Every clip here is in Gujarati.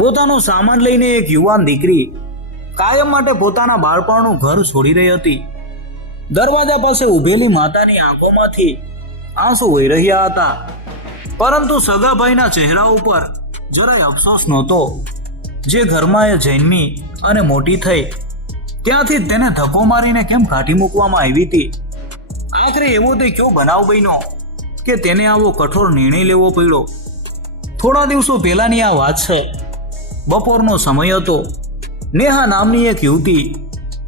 પોતાનો સામાન લઈને એક યુવાન દીકરી કાયમ માટે પોતાના બાળપણનું ઘર છોડી રહી હતી. દરવાજા પાસે ઊભેલી માતાની આંખોમાંથી આંસુ વહી રહ્યા હતા, પરંતુ સગાભાઈના ચહેરા ઉપર જરાય અફસોસ નહોતો. જે ઘરમાં એ જન્મી અને મોટી થઈ ત્યાંથી તેને ધક્કો મારીને કેમ કાઢી મૂકવામાં આવી હતી. આખરે એવો તે કયો બનાવ બન્યો કે તેને આવો કઠોર નિર્ણય લેવો પડ્યો. થોડા દિવસો પહેલાની આ વાત છે. બપોરનો સમય હતો. નેહા નામની એક યુવતી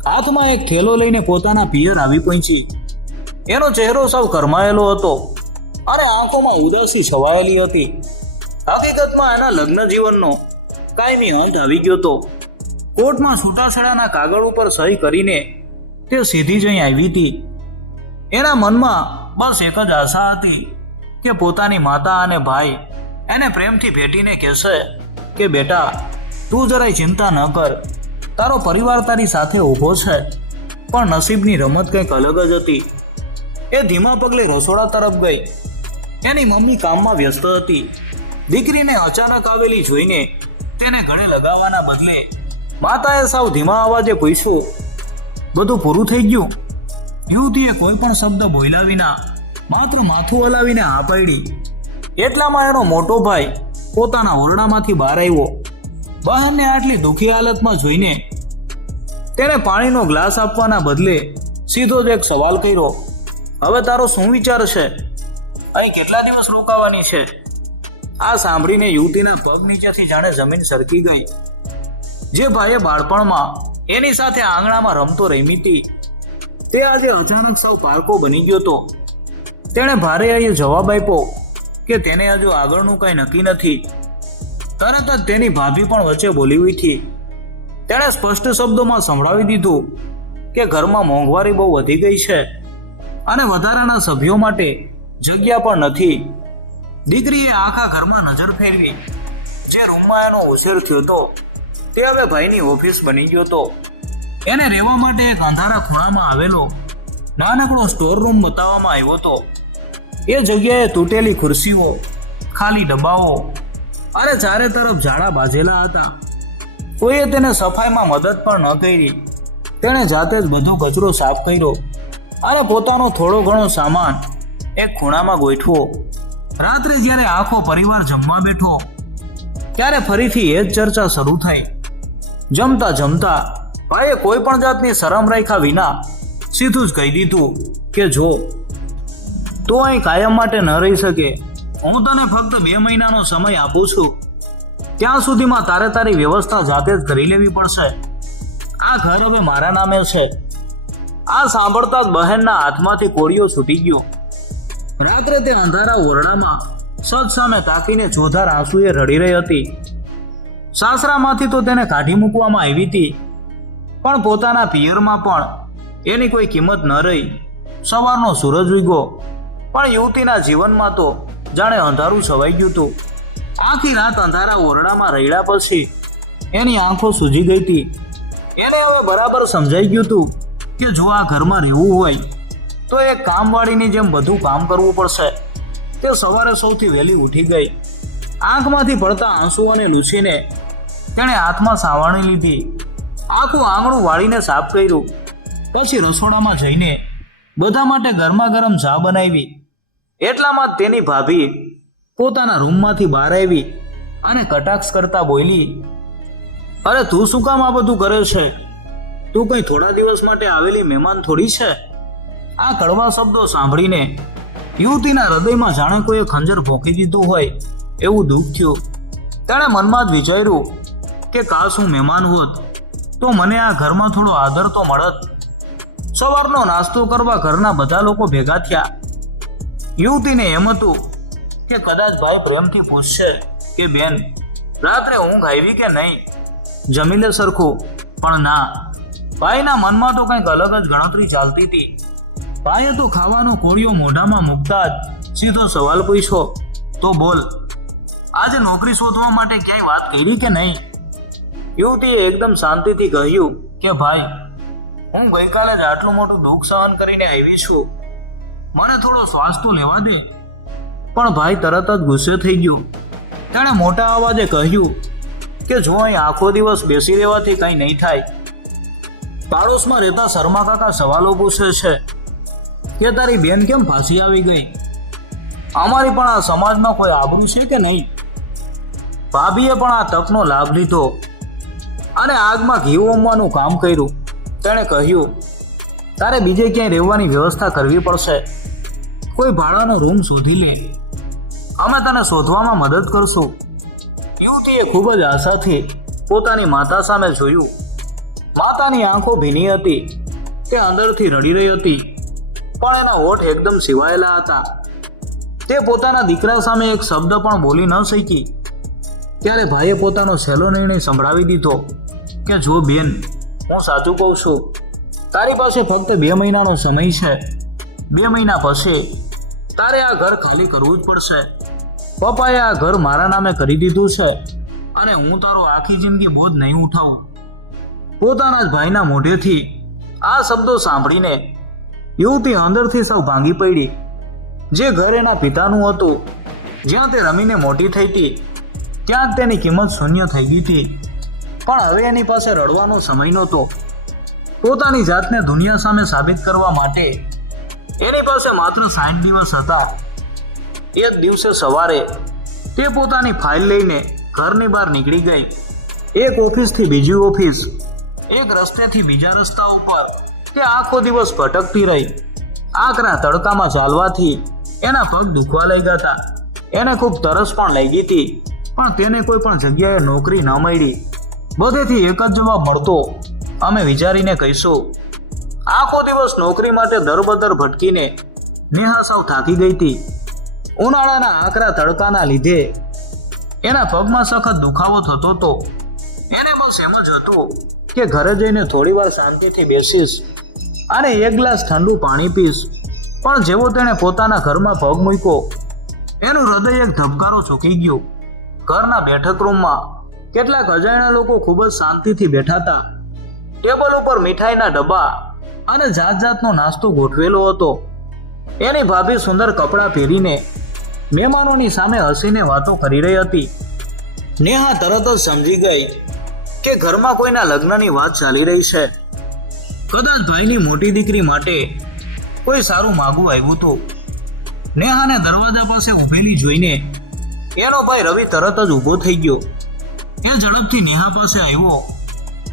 હાથમાં એક થેલો લઈને પોતાના પિયર આવી પહોંચી. એનો ચહેરો સાવ કરમાયેલો હતો અને આંખોમાં ઉદાસી છવાયેલી હતી. હકીકતમાં એના લગ્ન જીવનનો કાયમી અંત આવી ગયો હતો. કોર્ટમાં છૂટાછેડાના કાગળ ઉપર સહી કરીને તે સીધી જ અહીં આવી હતી. એના મનમાં બસ એક જ આશા હતી કે પોતાની માતા અને ભાઈ એને પ્રેમથી ભેટીને કહેશે કે બેટા, તું જરાય ચિંતા ન કર, તારો પરિવાર તારી સાથે ઊભો છે. પણ નસીબની રમત કંઈક અલગ જ હતી. એ ધીમા પગલે રસોડા તરફ ગઈ. એની મમ્મી કામમાં વ્યસ્ત હતી. દીકરીને અચાનક આવેલી જોઈને તેને ગળે લગાવવાના બદલે માતાએ સાવ ધીમા અવાજે પૂછ્યું, બધું પૂરું થઈ ગયું? યુવતીએ કોઈ પણ શબ્દ બોલ્યા વિના માત્ર માથું હલાવીને હા પાડી. એટલામાં એનો મોટો ભાઈ પોતાના ઓરડામાંથી બહાર આવ્યો. બહેનને આટલી દુઃખી હાલતમાં જોઈને તેણે પાણીનો ગ્લાસ આપવાના બદલે સીધો જ એક સવાલ કર્યો, હવે તારો શું વિચાર છે? અહીં કેટલા દિવસ રોકાવાની છે? આ સાંભળીને યુવતીના પગ નીચેથી જાણે જમીન સરકી ગઈ. જે ભાઈએ બાળપણમાં એની સાથે આંગણામાં રમતો રમી હતી તે આજે અચાનક સૌ પારકો બની ગયો હતો. તેણે ભારે આયે જવાબ આપ્યો કે તેને હજુ આગળનું કંઈ નક્કી નથી. તરત જ તેની ભાભી પણ વચ્ચે બોલી ઉઠી. તેણે સ્પષ્ટ શબ્દોમાં સંભળાવી દીધું કે ઘરમાં મોંઘવારી બહુ વધી ગઈ છે અને વધારાના સભ્યો માટે જગ્યા પણ નથી. દીકરીએ આખા ઘરમાં નજર ફેરવી. જે રૂમમાં એનો ઉછેર થયો હતો તે હવે ભાઈની ઓફિસ બની ગયો હતો. એને રહેવા માટે એક અંધારા ખૂણામાં આવેલો નાનકડો સ્ટોર રૂમ બતાવવામાં આવ્યો હતો. એ જગ્યાએ તૂટેલી ખુરશીઓ, ખાલી ડબ્બાઓ અને ચારે તરફ ઝાડા બાજેલા હતા. કોઈએ તેને સફાઈમાં મદદ પણ ન કરી. તેણે જાતે જ બધો કચરો સાફ કર્યો અને પોતાનો થોડો ઘણો સામાન એક ખૂણામાં ગોઠવો. રાત્રે જ્યારે આખો પરિવાર જમવા બેઠો ત્યારે ફરીથી એ જ ચર્ચા શરૂ થઈ. જમતા જમતા ભાઈએ કોઈ પણ જાતની શરમ રાખ્યા વિના સીધું જ કહી દીધું કે જો તો અહીં કાયમ માટે ન રહી શકે, હું તને ફક્ત 2 મહિનાનો સમય આપું છું. ત્યાં સુધીમાં તારે તારી વ્યવસ્થા જાતે જ કરી લેવી પડશે. આ ઘર હવે મારા નામે છે. આ સાંભળતા જ બહેનના હાથમાંથી કોળીઓ છૂટી ગયો. રાત્રે તે અંધારા ઓરડામાં સજ સામે તાકીને જોધાર આંસુએ રડી રહી હતી. સાસરામાંથી તો તેને કાઢી મૂકવામાં આવી હતી, પણ પોતાના પિયરમાં પણ એની કોઈ કિંમત ન રહી. સવારનો સૂરજ ઉગ્યો, પણ યુવતીના જીવનમાં તો જાણે અંધારું છવાઈ ગયું હતું. આખી રાત અંધારા ઓરડામાં રડ્યા પછી એની આંખો સૂજી ગઈ હતી. એને હવે બરાબર સમજાઈ ગયું હતું કે જો આ ઘરમાં રહેવું હોય તો એક કામવાળીની જેમ બધું કામ કરવું પડશે. તે સવારે સૌથી વહેલી ઉઠી ગઈ. આંખમાંથી પડતા આંસુઓને લૂછીને તેણે હાથમાં સાવરણી લીધી. આખું આંગણું વાળીને સાફ કર્યું. પછી રસોડામાં જઈને બધા માટે ગરમા ગરમ ચા બનાવી. એટલામાં જ તેની ભાભી પોતાના રૂમમાંથી બહાર આવી અને કટાક્ષ કરતા બોલી, અરે તું શું કામ આ બધું કરે છે? તું કંઈ થોડા દિવસ માટે આવેલી મહેમાન થોડી છે? આ કડવા શબ્દો સાંભળીને યુવતીના હૃદયમાં જાણે કોઈએ ખંજર ભોંકી દીધું હોય એવું દુઃખ થયું. તેણે મનમાં જ વિચાર્યું કે કાશ હું મહેમાન હોત તો મને આ ઘરમાં થોડો આદર તો મળત. સવારનો નાસ્તો કરવા ઘરના બધા લોકો ભેગા થયા. યુવતીને એમ હતું કે કદાચ ભાઈ પ્રેમથી પૂછશે કે બેન, રાત્રે ઊંઘ આવી કે નહીં, જમી લે સરખું. પણ ના, ભાઈના મનમાં તો કંઈક અલગ જ ગણતરી ચાલતી હતી. ભાઈએ તો ખાવાનો કોળિયો મોઢામાં મૂકતા જ સીધો સવાલ પૂછ્યો, તો બોલ, આજે નોકરી શોધવા માટે ક્યાંય વાત કરી કે નહીં? યુવતીએ એકદમ શાંતિથી કહ્યું કે ભાઈ, હું ગઈકાલે જ આટલું મોટું દુઃખ સહન કરીને આવી છું. મને થોડો શ્વાસ તો લેવા દે. પણ ભાઈ તરત જ ગુસ્સે થઈ ગયો. તેણે મોટા અવાજે કહ્યું કે જો અહીં આખો દિવસ બેસી રહેવાથી કંઈ નહીં થાય. પાડોશમાં રહેતા શર્મા કાકા સવાલો પૂછે છે કે તારી બેન કેમ ફાંસી આવી ગઈ? અમારી પણ આ સમાજમાં કોઈ આબરૂ છે કે નહીં? ભાભીએ પણ આ તકનો લાભ લીધો અને આગમાં ઘી ઉમવાનું કામ કર્યું. તેણે કહ્યું, તારે બીજે ક્યાંય રહેવાની વ્યવસ્થા કરવી પડશે. કોઈ ભાડાનો રૂમ શોધી લે, અમે તને શોધવામાં મદદ કરશું. યુવતીએ ખૂબ જ આશાથી પોતાની માતા સામે જોયું. માતાની આંખો ભીની હતી, તે અંદરથી રડી રહી હતી, પણ એના હોઠ એકદમ સિવાયેલા હતા. તે પોતાના દીકરા સામે એક શબ્દ પણ બોલી ન શકી. ત્યારે ભાઈએ પોતાનો સહેલો નિર્ણય સંભળાવી દીધો કે જો બેન, હું સાચું કહું છું, તારી પાસે ફક્ત 2 મહિનાનો સમય છે. 2 મહિના પછી તારે આ ઘર ખાલી કરવું જ પડશે. પપ્પાએ આ ઘર મારા નામે કરી દીધું છે અને હું તારો આખી જિંદગી બોજ નહીં ઉઠાવું. પોતાના જ ભાઈના મોઢેથી આ શબ્દો સાંભળીને યુવતી અંદરથી સૌ ભાંગી પડી. જે ઘર એના પિતાનું હતું, જ્યાં તે રમીને મોટી થઈ હતી, ત્યાં જ તેની કિંમત શૂન્ય થઈ ગઈ હતી. પણ હવે એની પાસે રડવાનો સમય નહોતો. પોતાની જાતને દુનિયા સામે સાબિત કરવા માટે એની પાસે માત્ર 60 દિવસ હતા. એક દિવસે સવારે તે પોતાની ફાઇલ લઈને ઘરની બહાર નીકળી ગઈ. એક ઓફિસથી બીજી ઓફિસ, એક રસ્તેથી બીજા રસ્તા ઉપર તે આખો દિવસ ભટકતી રહી. આકરા તડકામાં ચાલવાથી એના પગ દુખવા લાગ્યા હતા. એને ખૂબ તરસ પણ લાગી હતી, પણ તેને કોઈ પણ જગ્યાએ નોકરી ન મળી. બધેથી એક જ જવાબ મળતો, અમે વિચારીને કહીશું. આખો દિવસ નોકરી માટે દરબદર ભટકીને નેહા સાવ થાકી ગઈ હતી. ઉનાળાના આકરા તડકાના લીધે એના પગમાં સખત દુખાવો થતો હતો. એને બસ એમ જ હતું કે ઘરે જઈને થોડી વાર શાંતિથી બેસીશ અને એક ગ્લાસ ઠંડુ પાણી પીશ. પણ જેવો તેણે પોતાના ઘરમાં પગ મૂક્યો, એનું હૃદય એક ધબકારો ચૂકી ગયો. ઘરના બેઠક રૂમમાં કેટલાક અજાણ્યા લોકો ખૂબ જ શાંતિથી બેઠા હતા. ટેબલ ઉપર મીઠાઈના ડબ્બા અને જાત જાતનો નાસ્તો ગોઠવેલો હતો. એની ભાભી સુંદર કપડાં પહેરીને મહેમાનોની સામે હસીને વાતો કરી રહી હતી. નેહા તરત જ સમજી ગઈ કે ઘરમાં કોઈના લગ્નની વાત ચાલી રહી છે. કદાચ ભાઈની મોટી દીકરી માટે કોઈ સારું માગું આવ્યું હતું. નેહાને દરવાજા પાસે ઊભેલી જોઈને એનો ભાઈ રવિ તરત જ ઊભો થઈ ગયો. એ ઝડપથી નેહા પાસે આવ્યો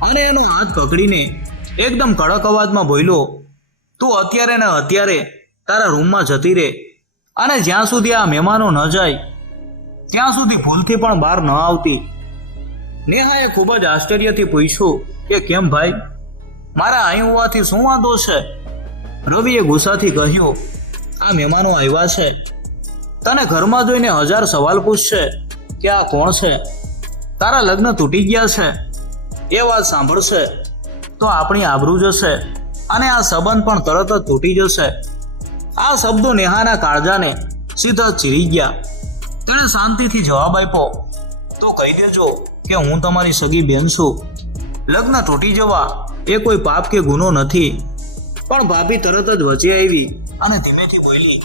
અને એનો હાથ પકડીને એકદમ કડક અવાજમાં બોલ્યો, તું અત્યારે ને અત્યારે તારા રૂમમાં જતી રહે અને જ્યાં સુધી આ મહેમાનો ન જાય ત્યાં સુધી ભૂલથી પણ બહાર ન આવતી. નેહાએ ખૂબ જ આશ્ચર્યથી પૂછ્યું કે કેમ ભાઈ, મારા અહીં હોવાથી શું વાંધો છે? રવિએ ગુસ્સાથી કહ્યું, આ મહેમાનો આવ્યા છે, તને ઘરમાં જોઈને 1000 સવાલ પૂછશે કે આ કોણ છે, તારા લગ્ન તૂટી ગયા છે. એ વાત સાંભળશે તો આપણી આબરૂ જશે અને આ સંબંધ પણ તરત જ તૂટી જશે. આ શબ્દો નેહાના કાળજાને સીધા ચીરી ગયા. તેણે શાંતિથી જવાબ આપ્યો, તો કહી દેજો કે હું તમારી સગી બેન છું. લગ્ન તૂટી જવા એ કોઈ પાપ કે ગુનો નથી. પણ ભાભી તરત જ વચ્ચે આવી અને ધીમેથી બોલી,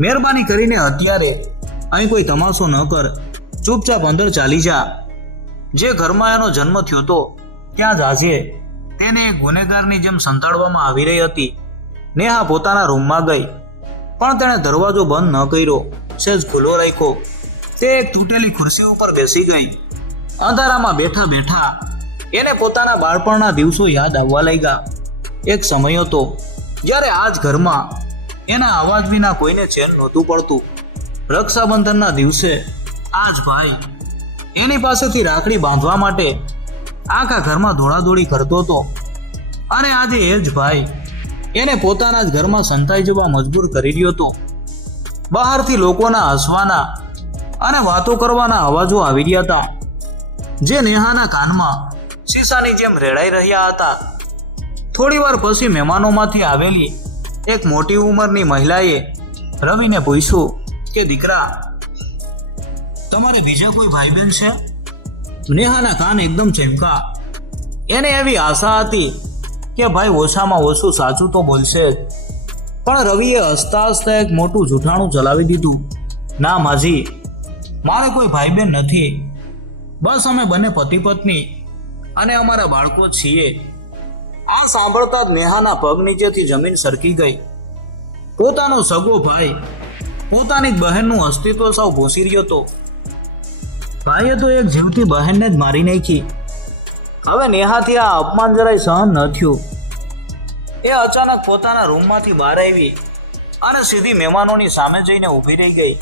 મહેરબાની કરીને અત્યારે અહીં કોઈ તમાશો ન કર, ચૂપચાપ અંદર ચાલી જા. જે ઘરમાં એનો જન્મ થયો હતો ત્યાં જ આજે તેને એક ગુનેગારની જેમ સંતાડવામાં આવી રહી હતી. નેહા પોતાના રૂમમાં ગઈ, પણ તેણે દરવાજો બંધ ન કર્યો, સહેજ ખુલ્લો રાખ્યો. તે એક તૂટેલી ખુરશી ઉપર બેસી ગઈ. અંધારામાં બેઠા બેઠા એને પોતાના બાળપણના દિવસો યાદ આવવા લાગ્યા. એક સમય હતો જ્યારે આ જ ઘરમાં એના અવાજ વિના કોઈને ચેન નહોતું પડતું. રક્ષાબંધનના દિવસે આ જ ભાઈ એની પાસેથી રાખડી બાંધવા માટે આખા ઘરમાં દોડાદોડી કરતો હતો. અને આજે એ જ ભાઈ એને પોતાના જ ઘરમાં સંતાઈ જવા મજબૂર કરી રહ્યો હતો. બહારથી લોકોના હસવાના અને વાતો કરવાના અવાજો આવી રહ્યા હતા, જે નેહાના કાનમાં શીશાની જેમ રેડાઈ રહ્યા હતા. થોડી વાર પછી મહેમાનોમાંથી આવેલી એક મોટી ઉંમરની મહિલાએ રવિને પૂછ્યું કે દીકરા, તમારે બીજા કોઈ ભાઈ બહેન છે? નેહાના કાન એકદમ ચમકા. એને એવી આશા હતી કે ભાઈ ઓછામાં ઓછું સાચું તો બોલશે જ. પણ રવિએ હસતા હસતા એક મોટું જૂઠાણું ચલાવી દીધું. ના માજી, મારે કોઈ ભાઈ બહેન નથી. બસ અમે બંને પતિ પત્ની અને અમારા બાળકો છીએ. આ સાંભળતા જ નેહાના પગ નીચેથી જમીન સરકી ગઈ. પોતાનો સગો ભાઈ પોતાની જ બહેનનું અસ્તિત્વ સાવ ભૂસી રહ્યો હતો. ભાઈએ તો એક જીવતી બહેનને જ મારી નાખી. હવે નેહાથી આ અપમાન જરાય સહન ન થયું. એ અચાનક પોતાના રૂમમાંથી બહાર આવી અને સીધી મહેમાનોની સામે જઈને ઊભી રહી ગઈ.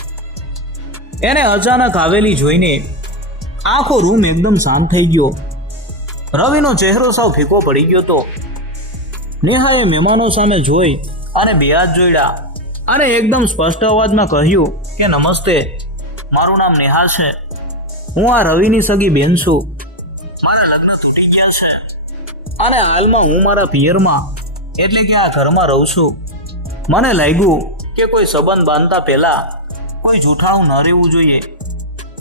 એને અચાનક આવેલી જોઈને આખો રૂમ એકદમ શાંત થઈ ગયો. રવિનો ચહેરો સાવ ફીકો પડી ગયો હતો. નેહાએ મહેમાનો સામે જોઈ અને બે હાથ જોડ્યા અને એકદમ સ્પષ્ટ અવાજમાં કહ્યું કે નમસ્તે, મારું નામ નેહા છે. હું આ રવિની સગી બેન છું. મારા લગ્ન તૂટી ગયા છે અને હાલમાં હું મારા પિયરમાં એટલે કે આ ઘરમાં રહું છું. મને લાગ્યું કે કોઈ સંબંધ બાંધતા પહેલા કોઈ જૂઠાણું ન રહેવું જોઈએ.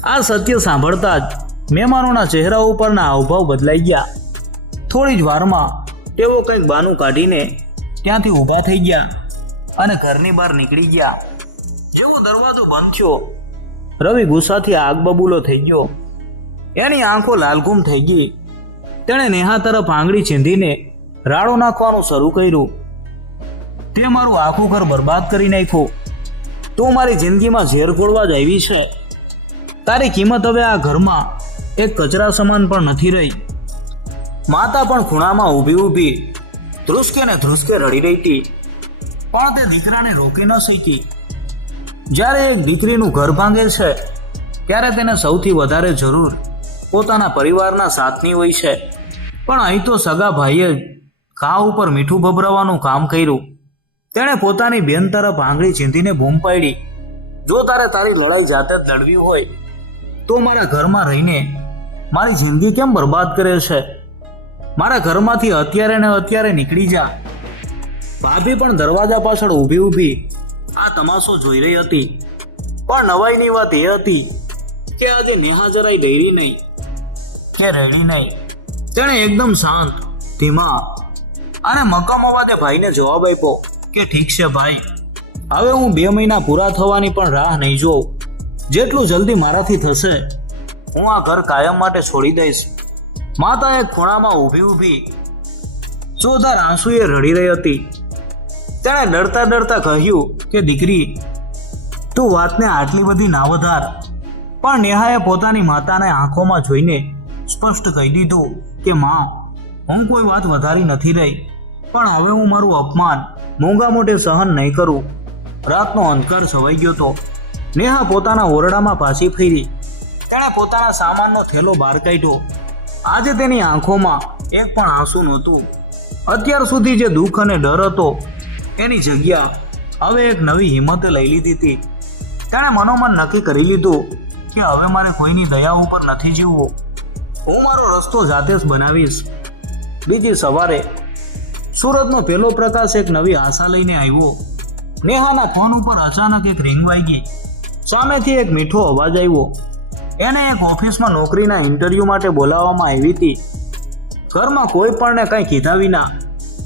આ સત્ય સાંભળતા જ મહેમાનોના ચહેરા ઉપરના હાવભાવ બદલાઈ ગયા. થોડી જ વારમાં તેઓ કંઈક બાનું કાઢીને ત્યાંથી ઊભા થઈ ગયા અને ઘરની બહાર નીકળી ગયા. જેવો દરવાજો બંધ થયો, રવિ ગુસ્સાથી આગ બબૂલો થઈ ગયો. એની આંખો લાલઘૂમ થઈ ગઈ. તેણે નેહા તરફ આંગળી ચીંધીને રાડો નાખવાનું શરૂ કર્યું. તે મારું આખું ઘર બરબાદ કરી નાખ્યું. તું મારી જિંદગીમાં ઝેર ઘોળવા જ આવી છે. તારી કિંમત હવે આ ઘરમાં એક કચરા સમાન પણ નથી રહી. માતા પણ ખૂણામાં ઊભી ધ્રુસકે ને ધ્રુસકે રડી રહી હતી, પણ તે દીકરાને રોકી ન શકી. જ્યારે એક દીકરીનું ઘર ભાંગે છે ત્યારે તેને સૌથી વધારે જરૂર પોતાના પરિવારના સાથની હોય છે. પણ અહીં તો સગા ભાઈએ ઘા ઉપર મીઠું ભભરાવાનું કામ કર્યું. તેણે પોતાની બેન તરફ આંગળી ચીંધીને બૂમ પાડી, જો તારે તારી લડાઈ જાતે જ લડવી હોય તો મારા ઘરમાં રહીને મારી જિંદગી કેમ બરબાદ કરે છે? મારા ઘરમાંથી અત્યારે ને અત્યારે નીકળી જા. ભાભી પણ દરવાજા પાછળ ઊભી આ તમાશો જોઈ રહી હતી. પણ નવાઈની વાત એ હતી કે આજે નેહા જરાય ડરી નહીં કે રડી નહીં. તેણે એકદમ શાંત, ધીમા અને મક્કમ અવાજે ભાઈને જવાબ આપ્યો કે ઠીક છે ભાઈ, હવે હું 2 મહિના પૂરા થવાની પણ રાહ નહીં જોઉં. જેટલું જલ્દી મારાથી થશે હું આ ઘર કાયમ માટે છોડી દઈશ. માતા એક ખૂણામાં ઊભી જોરદાર આંસુએ રડી રહી હતી. તેણે ડરતા કહ્યું કે દીકરી, તું વાતને આટલી બધી ના વધાર. પણ નેહાએ પોતાની માતાને આંખોમાં જોઈને સ્પષ્ટ કહી દીધું કે માં, હું કોઈ વાત વધારી નથી રહી, પણ હવે હું મારું અપમાન મોંઘા મોટે સહન નહીં કરું. રાતનો અંધકાર છવાઈ ગયો હતો. નેહા પોતાના ઓરડામાં પાછી ફરી. તેણે પોતાના સામાનનો થેલો બહાર કાઢ્યો. આજે તેની આંખોમાં એક પણ આંસુ નહોતું. અત્યાર સુધી જે દુઃખ અને ડર હતો એની જગ્યા હવે એક નવી હિંમતે લઈ લીધી હતી. તેણે મનોમન નક્કી કરી લીધું કે હવે મારે કોઈની દયા ઉપર નથી જીવવું. હું મારો રસ્તો જાતે જ બનાવીશ. બીજી સવારે સુરતનો પહેલો પ્રકાશ એક નવી આશા લઈને આવ્યો. નેહાના ફોન ઉપર અચાનક એક રિંગ વાગી. સામેથી એક મીઠો અવાજ આવ્યો. એને એક ઓફિસમાં નોકરીના ઇન્ટરવ્યૂ માટે બોલાવવામાં આવી હતી. ઘરમાં કોઈ પણને કંઈ કીધા વિના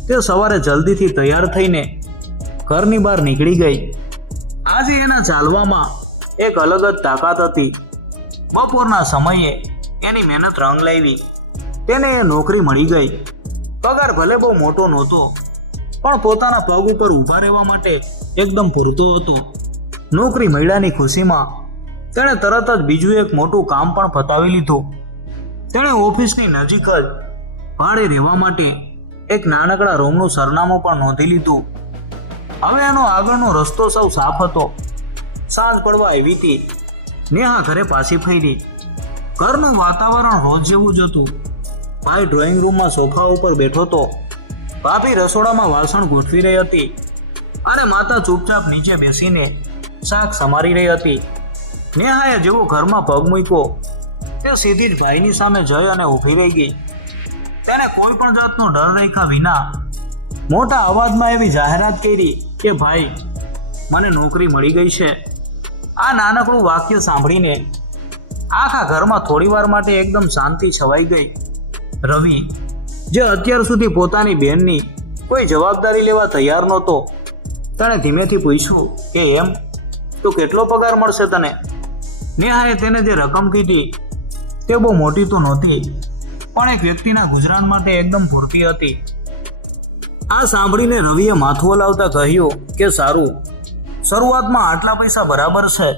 તે સવારે જલ્દીથી તૈયાર થઈને ઘરની બહાર નીકળી ગઈ. આજે એના ચાલવામાં એક અલગ જ તાકાત હતી. બપોરના સમયે એની મહેનત રંગ લાવી. તેને એ નોકરી મળી ગઈ. પગાર ભલે બહુ મોટો નહોતો, પણ પોતાના પગ ઉપર ઊભા રહેવા માટે એકદમ પૂરતો હતો. નોકરી મળ્યાની ખુશીમાં તેણે તરત જ બીજું એક મોટું કામ પણ પતાવી લીધું. તેણે ઓફિસની નજીક જ ભાડે રહેવા માટે એક નાનકડા રૂમનું સરનામું પણ નોંધી લીધું. હવે એનો આગળનો રસ્તો સૌ સાફ હતો. સાંજ પડવા આવી હતી. નેહા ઘરે પાછી ફરી. ઘરનું વાતાવરણ રોજ જેવું જ હતું. ભાઈ ડ્રોઈંગ રૂમમાં સોફા ઉપર બેઠો હતો. ભાભી રસોડામાં વાસણ ગોઠવી રહી હતી અને માતા ચૂપચાપ નીચે બેસીને શાક સમારી રહી હતી. નેહાએ જેવો ઘરમાં પગ મૂક્યો તે સીધી જ ભાઈની સામે જઈ અને ઊભી રહી ગઈ. તેને કોઈ પણ જાતનો ડર રાખ્યા વિના મોટા અવાજમાં એવી જાહેરાત કરી કે ભાઈ, મને નોકરી મળી ગઈ છે. આ નાનકડું વાક્ય સાંભળીને આખા ઘરમાં થોડીવાર માટે એકદમ શાંતિ છવાઈ ગઈ. રવિ, જે અત્યાર સુધી પોતાની બહેનની કોઈ જવાબદારી લેવા તૈયાર નહોતો, તેણે ધીમેથી પૂછ્યું કે એમ તો કેટલો પગાર મળશે તને? નેહાએ તેને જે રકમ કીધી તે બહુ મોટી તો નહોતી, પણ એક વ્યક્તિના ગુજરાન માટે એકદમ પૂરતી હતી. આ સાંભળીને રવિએ માથું હલાવતા કહ્યું કે સારું, શરૂઆતમાં આટલા પૈસા બરાબર છે.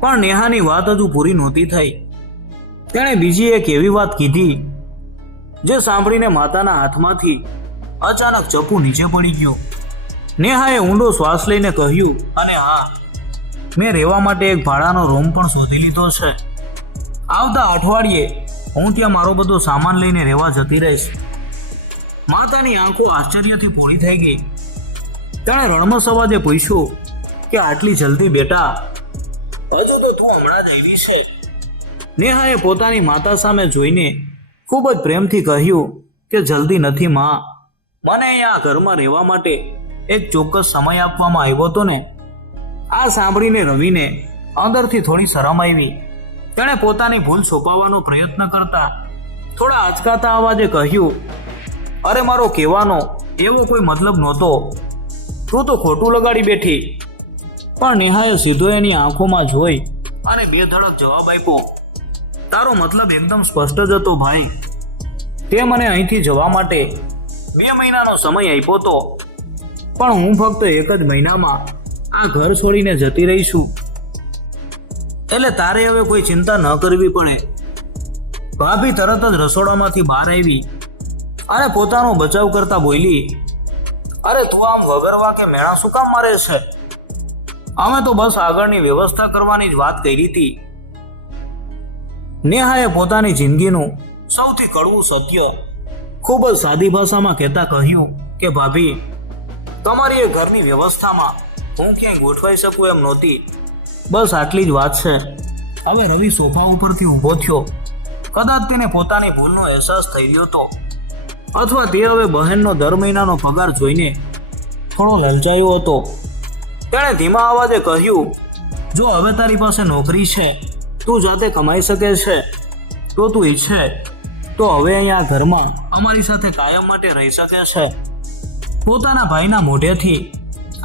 પણ નેહાની વાત હજુ પૂરી નહોતી થઈ. તેણે બીજી એક એવી વાત કીધી જે સાંભળીને માતાના હાથમાંથી અચાનક ચપ્પુ નીચે પડી ગયો. નેહાએ ઊંડો શ્વાસ લઈને કહ્યું, અને હા, મેં રહેવા માટે એક ભાડાનો રૂમ પણ શોધી લીધો છે. આવતા અઠવાડિયે હું ત્યાં મારો બધો સામાન લઈને રહેવા જતી રહીશ. માતાની આંખો આશ્ચર્યથી પૂરી થઈ ગઈ. તેણે રણમસ અવાજે પૂછ્યું કે આટલી જલ્દી બેટા, હજુ તો તું હમણાં જ આવી છે. નેહાએ પોતાની માતા સામે જોઈને ખૂબ જ પ્રેમથી કહ્યું કે જલ્દી નથી માં, મને અહીંયા ઘરમાં રહેવા માટે એક ચોક્કસ સમય આપવામાં આવ્યો હતો ને. આ સાંભળીને રવિને અંદરથી થોડી શરમ આવી. તેણે પોતાની ભૂલ છુપાવવાનો પ્રયત્ન કરતા થોડા આંચકાતા અવાજે કહ્યું, અરે મારો કહેવાનો એવો કોઈ મતલબ નહોતો, તું તો ખોટું લગાડી બેઠી. પણ નેહાએ સીધો એની આંખોમાં જોઈ અને બે ધડક જવાબ આપ્યો, તારો મતલબ એકદમ સ્પષ્ટ જ હતો ભાઈ. તે મને અહીંથી જવા માટે 2 મહિનાનો સમય આપ્યો હતો, પણ હું ફક્ત 1 જ મહિનામાં આ ઘર છોડીને જતી રહી છું. એટલે તારે હવે કોઈ ચિંતા ન કરવી પડે. ભાભી તરત જ રસોડામાંથી બહાર આવી અને પોતાનો બચાવ કરતા બોલી, અરે તું આમ વગરવા કે મેણા શું કામ મારે છે? અમે તો બસ આગળની વ્યવસ્થા કરવાની જ વાત કરી હતી. નેહાએ પોતાની જિંદગીનું સૌથી કડવું સત્ય ખૂબ જ સાદી ભાષામાં કહેતા કહ્યું કે ભાભી, તમારી એ ઘરની વ્યવસ્થામાં હું ક્યાંય ગોઠવાઈ શકું એમ નહોતી. બસ આટલી જ વાત છે. હવે રવિ સોફા ઉપરથી ઊભો થયો. કદાચ તેને પોતાની ભૂલનો અહેસાસ થઈ રહ્યો હતો, અથવા તે હવે બહેનનો દર મહિનાનો પગાર જોઈને થોડો લલચાયો હતો. તેણે ધીમા અવાજે કહ્યું, જો હવે તારી પાસે નોકરી છે, તું જાતે કમાઈ શકે છે, તો તું ઈચ્છે તો હવે અહીંયા ઘરમાં અમારી સાથે કાયમ માટે રહી શકે છે. પોતાના ભાઈના મોઢેથી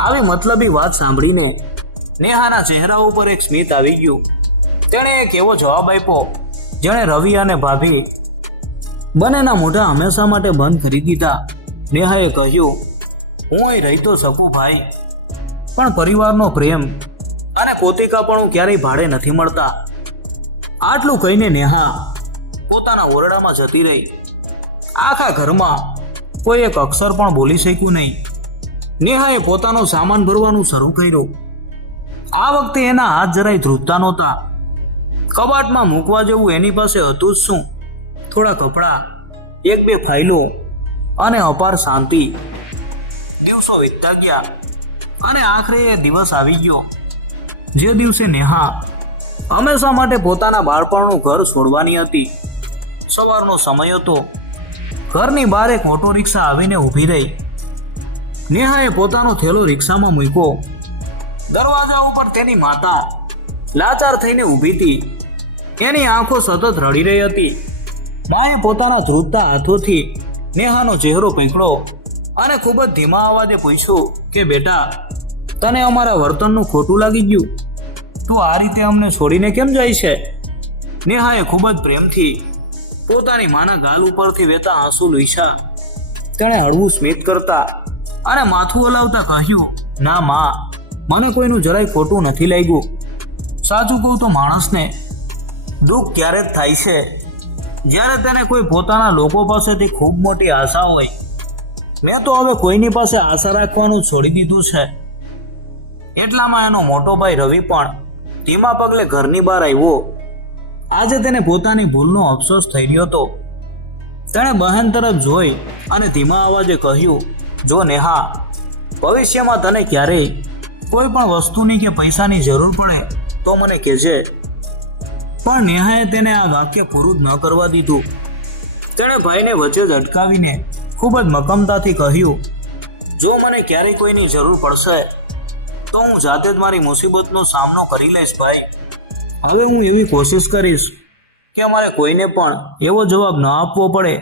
આવી મતલબી વાત સાંભળીને નેહાના ચહેરા ઉપર એક સ્મિત આવી ગયું. તેણે એક એવો જવાબ આપ્યો જેણે રવિ અને ભાભી બંનેના મોઢા હંમેશા માટે બંધ કરી દીધા. નેહાએ કહ્યું, હું અહીં રહી તો શકું ભાઈ, પણ પરિવારનો પ્રેમ અને પોતિકાપણું ક્યારેય ભાડે નથી મળતા. આટલું કહીને નેહા પોતાના ઓરડામાં જતી રહી. આખા ઘરમાં કોઈ એક અક્ષર પણ બોલી શક્યું નહીં. નેહાએ પોતાનો સામાન ભરવાનું શરૂ કર્યું. આ વખતે એના હાથ જરાય ધ્રુજતા નહોતા. કબાટમાં મૂકવા જેવું એની પાસે હતું જ શું? થોડા કપડાં, 1-2 ફાઇલો અને અપાર શાંતિ. દિવસો વીતતા ગયા અને આખરે એ દિવસ આવી ગયો જે દિવસે નેહા હંમેશા માટે પોતાના બાળપણનું ઘર છોડવાની હતી. સવારનો સમય હતો. ઘરની બહાર એક ઓટો રિક્ષા આવીને ઊભી રહી. નેહાએ પોતાનો થેલો રિક્ષામાં મૂક્યો. દરવાજા ઉપર તેની માતા લાચાર થઈને ઊભી હતી. એની આંખો સતત રડી રહી હતી. માએ પોતાના ધ્રુજતા હાથોથી નેહાનો ચહેરો પકડ્યો અને ખૂબ જ ધીમા અવાજે પૂછ્યું કે બેટા, તને અમારા વર્તનનું ખોટું લાગી ગયું? તું આ રીતે અમને છોડીને કેમ જાય છે? નેહાએ ખૂબ જ પ્રેમથી પોતાની માના ગાલ ઉપરથી વહેતા આંસુ લૂછ્યા. તેણે હળવું સ્મિત કરતા અને માથું હલાવતા કહ્યું, ના માં, મને કોઈનું જરાય ખોટું નથી લાગ્યું. સાચું કહું તો માણસને દુઃખ ત્યારે જ થાય છે જ્યારે તેને કોઈ પોતાના લોકો પાસેથી ખૂબ મોટી આશા હોય. મેં તો હવે કોઈની પાસે આશા રાખવાનું છોડી દીધું છે. એટલામાં એનો મોટો ભાઈ રવિ પણ ધીમા પગલે ઘરની બહાર આવ્યો. આજે તેને પોતાની ભૂલનો અફસોસ થઈ રહ્યો હતો. તેણે બહેન તરફ જોઈ અને ધીમા અવાજે કહ્યું, જો નેહા, ભવિષ્યમાં તને ક્યારેય કોઈ પણ વસ્તુની કે પૈસાની જરૂર પડે તો મને કહેજે. પણ નેહાએ તેને આ વાક્ય પૂરું જ ન કરવા દીધું. તેણે ભાઈને વચ્ચે જ અટકાવીને ખૂબ જ મક્કમતાથી કહ્યું, જો મને ક્યારેય કોઈની જરૂર પડશે તો હું જાતે જ મારી મુસીબતનો સામનો કરી લઈશ ભાઈ. હવે હું એવી કોશિશ કરીશ કે મારે કોઈને પણ એવો જવાબ ન આપવો પડે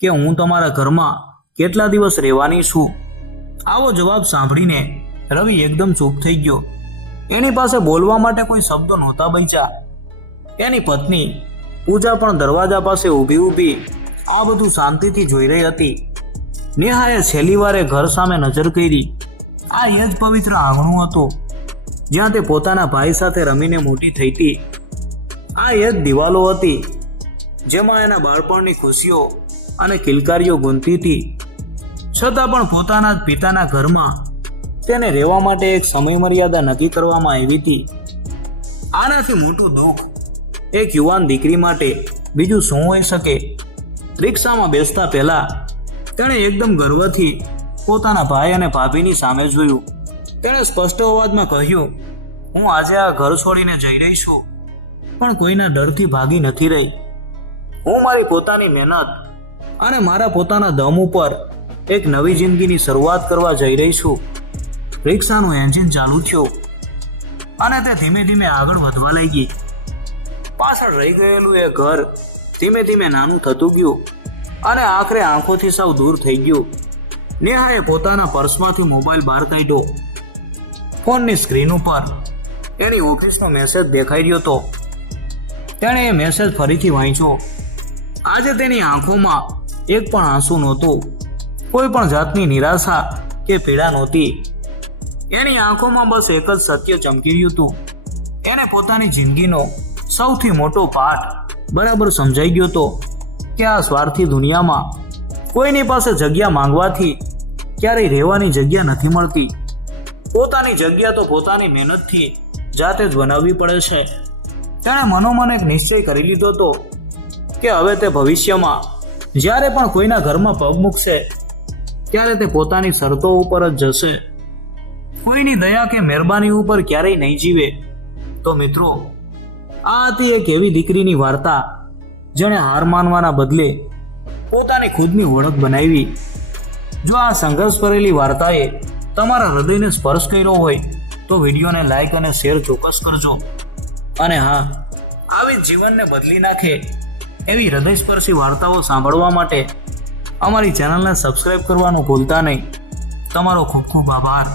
કે હું તમારા ઘરમાં કેટલા દિવસ રહેવાની છું. આવો જવાબ સાંભળીને રવિ એકદમ ચૂપ થઈ ગયો. એની પાસે બોલવા માટે કોઈ શબ્દો નહોતા બચ્યા. એની પત્ની પૂજા પણ દરવાજા પાસે ઊભી આ બધું શાંતિથી જોઈ રહી હતી. નેહાએ છેલ્લી વારે ઘર સામે નજર કરી. આ એ જ પવિત્ર આંગણું હતું જ્યાં તે પોતાના ભાઈ સાથે રમીને મોટી થઈ હતી. આ એ જ દિવાલો હતી જેમાં એના બાળપણની ખુશીઓ અને કિલકારીઓ ગુંથી હતી. છતાં પણ પોતાના જ પિતાના ઘરમાં તેને રહેવા માટે એક સમય મર્યાદા નક્કી કરવામાં આવી હતી. આનાથી મોટું દુઃખ એક યુવાન દીકરી માટે બીજું શું હોઈ શકે? રિક્ષામાં બેસતા પહેલા તેણે એકદમ ગર્વથી પોતાના ભાઈ અને ભાભીની સામે જોયું. તેણે સ્પષ્ટ અવાજમાં કહ્યું, હું આજે આ ઘર છોડીને જઈ રહી છું, પણ કોઈના ડરથી ભાગી નથી રહી. હું મારી પોતાની મહેનત અને મારા પોતાના દમ ઉપર એક નવી જિંદગીની શરૂઆત કરવા જઈ રહી છું. રિક્ષાનું એન્જિન ચાલુ થયું અને તે ધીમે ધીમે આગળ વધવા લાગી. પાછળ રહી ગયેલું એ ઘર ધીમે ધીમે નાનું થતું ગયું અને આખરે આંખોથી સાવ દૂર થઈ ગયું. નેહાએ પોતાના પર્સમાંથી મોબાઈલ બહાર કાઢ્યો. ફોનની સ્ક્રીન ઉપર એની ઓફિસનો મેસેજ દેખાઈ રહ્યો હતો. તેણે એ મેસેજ ફરીથી વાંચ્યો. આજે તેની આંખોમાં એક પણ આંસુ નહોતું, કોઈ પણ જાતની નિરાશા કે પીડા નહોતી. એની આંખોમાં બસ એક જ સત્ય ચમકી રહ્યું હતું. એને પોતાની જિંદગીનો સૌથી મોટો પાઠ બરાબર સમજાઈ ગયો હતો કે આ સ્વાર્થી દુનિયામાં કોઈની પાસે જગ્યા માંગવાથી ક્યારેય રહેવાની જગ્યા નથી મળતી. પોતાની જગ્યા તો પોતાની મહેનતથી જાતે જ બનાવવી પડે છે. તેણે મનોમન એક નિશ્ચય કરી લીધો હતો કે હવે તે ભવિષ્યમાં જ્યારે પણ કોઈના ઘરમાં પગ મૂકશે ત્યારે તે પોતાની શરતો ઉપર જ જશે. કોઈની દયા કે મહેરબાની ઉપર ક્યારેય નહીં જીવે. તો મિત્રો, આ હતી એક એવી દીકરીની વાર્તા જેણે હાર માનવાના બદલે પોતાની ખુદની ઓળખ બનાવી. જો આ સંઘર્ષ ભરેલી વાર્તાએ તમારા હૃદયને સ્પર્શ કર્યો હોય તો વિડીયોને લાઈક અને શેર ચોક્કસ કરજો. અને હા, આવી જીવનને બદલી નાખે એવી હૃદયસ્પર્શી વાર્તાઓ સાંભળવા માટે અમારી ચેનલને સબસ્ક્રાઈબ કરવાનું ભૂલતા નહીં. તમારો ખૂબ ખૂબ આભાર.